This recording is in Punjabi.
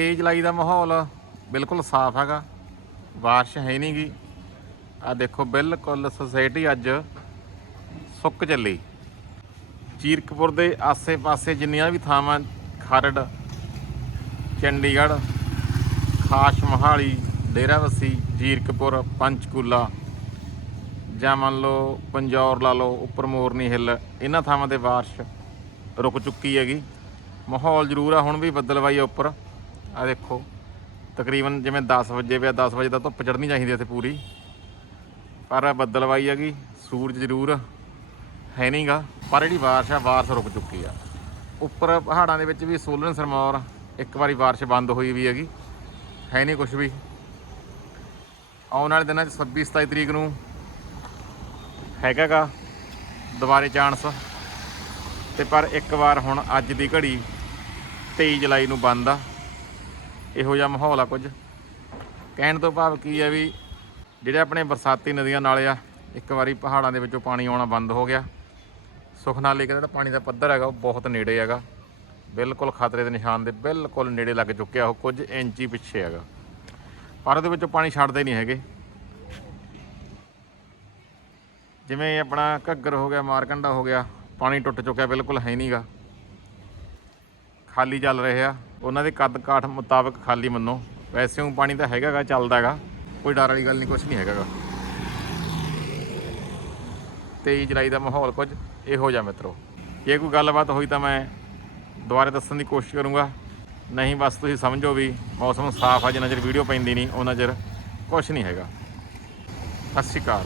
ਤੇਜ਼ ਲਾਈ ਦਾ ਮਾਹੌਲ ਬਿਲਕੁਲ ਸਾਫ਼ ਹੈਗਾ। ਬਾਰਿਸ਼ ਹੈ ਨਹੀਂਗੀ ਆ ਦੇਖੋ ਬਿਲਕੁਲ ਸੋਸਾਇਟੀ ਅੱਜ ਸੁੱਕ ਚੱਲੀ। ਚੀਰਕਪੁਰ ਦੇ ਆਸੇ-ਪਾਸੇ ਜਿੰਨੀਆਂ ਵੀ ਥਾਵਾਂ, ਖਰੜ, ਚੰਡੀਗੜ੍ਹ, ਖਾਸ ਮਹਾਲੀ ਡੇਰਾਵੱਸੀ ਜੀਰਕਪੁਰ, ਪੰਚਕੂਲਾ ਜਾਂ ਮੰਨ ਲਓ ਪੰਜੌਰ ਲਾ ਲਓ, ਉੱਪਰ ਮੋਰਨੀ ਹਿੱਲ, ਇਹਨਾਂ ਥਾਵਾਂ ਤੇ ਬਾਰਿਸ਼ ਰੁਕ ਚੁੱਕੀ ਹੈਗੀ। ਮਾਹੌਲ ਜ਼ਰੂਰ ਆ, ਹੁਣ ਵੀ ਬੱਦਲਵਾਈ ਉੱਪਰ। ਆ ਦੇਖੋ, ਤਕਰੀਬਨ ਜਿਵੇਂ 10 ਵਜੇ ਪਿਆ 10 ਵਜੇ ਦਾ ਧੁੱਪ ਚੜ੍ਹਨੀ ਚਾਹੀਦੀ ਇੱਥੇ ਪੂਰੀ। ਪਰ ਬੱਦਲਵਾਈ ਹੈਗੀ ਸੂਰਜ ਜ਼ਰੂਰ ਹੈ ਨਹੀਂਗਾ। ਪਰ ਜਿਹੜੀ ਬਾਰਿਸ਼ ਆ, ਬਾਰਿਸ਼ ਰੁਕ ਚੁੱਕੀ ਆ। ਉੱਪਰ ਪਹਾੜਾਂ ਦੇ ਵਿੱਚ ਵੀ ਸੋਲਨ ਸਰਮੌਰ, ਇੱਕ ਵਾਰੀ ਬਾਰਿਸ਼ ਬੰਦ ਹੋਈ ਵੀ ਹੈਗੀ। ਹੈ ਨਹੀਂ ਕੁਝ ਵੀ। ਆਉਣ ਵਾਲੇ ਦਿਨਾਂ 'ਚ 26 27 ਤਰੀਕ ਨੂੰ ਹੈਗਾਗਾ ਦੁਬਾਰੇ ਚਾਂਸ। ਤੇ ਪਰ ਇੱਕ ਵਾਰ ਹੁਣ ਅੱਜ ਦੀ ਘੜੀ 23 ਜੁਲਾਈ ਨੂੰ ਬੰਦ ਆ। ਇਹੋ ਜਿਹਾ ਮਾਹੌਲ ਆ ਕੁਝ। ਕਹਿਣ ਤੋਂ ਭਾਵ ਕੀ ਹੈ ਵੀ ਜਿਹੜੇ ਆਪਣੇ ਬਰਸਾਤੀ ਨਦੀਆਂ ਨਾਲੇ ਆ, ਇੱਕ ਵਾਰੀ ਪਹਾੜਾਂ ਦੇ ਵਿੱਚੋਂ ਪਾਣੀ ਆਉਣਾ ਬੰਦ ਹੋ ਗਿਆ। ਸੁਖਨਾ ਲੇਕ ਦਾ ਜਿਹੜਾ ਪਾਣੀ ਦਾ ਪੱਧਰ ਹੈਗਾ ਉਹ ਬਹੁਤ ਨੇੜੇ ਹੈਗਾ। ਬਿਲਕੁਲ ਖਤਰੇ ਦੇ ਨਿਸ਼ਾਨ ਦੇ ਬਿਲਕੁਲ ਨੇੜੇ ਲੱਗ ਚੁੱਕਿਆ ਉਹ ਕੁਝ ਇੰਚੀ ਪਿੱਛੇ ਹੈਗਾ। ਪਰ ਉਹਦੇ ਵਿੱਚੋਂ ਪਾਣੀ ਛੱਡਦੇ ਨਹੀਂ ਹੈਗੇ। ਜਿਵੇਂ ਆਪਣਾ ਘੱਗਰ ਹੋ ਗਿਆ, ਮਾਰਕੰਡਾ ਹੋ ਗਿਆ, ਪਾਣੀ ਟੁੱਟ ਚੁੱਕਿਆ, ਬਿਲਕੁਲ ਹੈ ਨਹੀਂਗਾ ਖਾਲੀ ਚੱਲ ਰਹੇ ਆ। ਉਹਨਾਂ ਦੇ ਕੱਦ ਕਾਠ ਮੁਤਾਬਕ ਖਾਲੀ ਮੰਨੋ। ਵੈਸੇ ਉਹ ਪਾਣੀ ਤਾਂ ਹੈਗਾਗਾ, ਚੱਲਦਾਗਾ। ਕੋਈ ਡਰ ਵਾਲੀ ਗੱਲ ਨਹੀਂ ਕੁਝ ਨਹੀਂ ਹੈਗਾਗਾ। 23 ਜੁਲਾਈ ਦਾ ਮਾਹੌਲ ਕੁਝ ਇਹੋ ਜਿਹਾ ਮਿੱਤਰੋ। ਜੇ ਕੋਈ ਗੱਲਬਾਤ ਹੋਈ ਤਾਂ ਮੈਂ ਦੁਬਾਰਾ ਦੱਸਣ ਦੀ ਕੋਸ਼ਿਸ਼ ਕਰੂੰਗਾ। ਨਹੀਂ ਬਸ ਤੁਸੀਂ ਸਮਝੋ ਵੀ ਮੌਸਮ ਸਾਫ਼ ਆ, ਜਿੰਨਾ ਚਿਰ ਵੀਡੀਓ ਪੈਂਦੀ ਨਹੀਂ ਉਹਨਾਂ ਚਿਰ ਕੁਝ ਨਹੀਂ ਹੈਗਾ। ਸਤਿ ਸ਼੍ਰੀ ਅਕਾਲ।